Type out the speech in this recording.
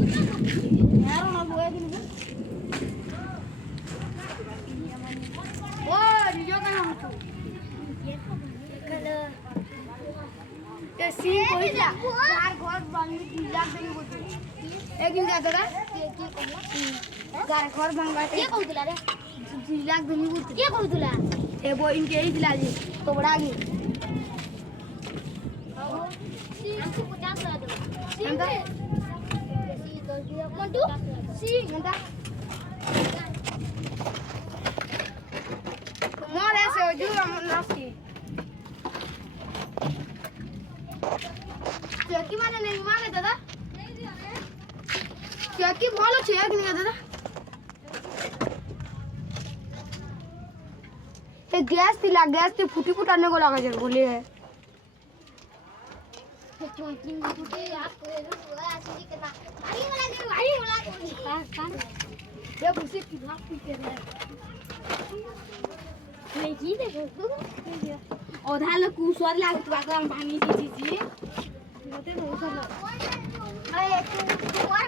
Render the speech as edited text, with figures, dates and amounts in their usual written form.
यारो ना बोए दिन ओ रिजो का नाम तो ते सी कोइला चार घर बांगी दिला देनी बोलते एक दिन जाता था चार घर बांगा के कहउतला रे दिला देनी बोलते के कहउतला ए वो इनके ही दिला जी तो बड़ा गी सी हमको 50 ला दो सी सी 10 दिया मंटू सी घंटा मोर ऐसे जो हम नास्ती चेकी माने नहीं माने दादा चेकी बोलो चेक नहीं दादा ये गैस थी फूटी फुटाने को लगा जर बोले है चोटी फूटे आपको ऐसे कितना भारी वाला ये भूसे की भाग पीते रहे नहीं की देखो ओधा लोग कुसवार लागे तो आगे हम भानी जी होते बहुत सारा अरे तू और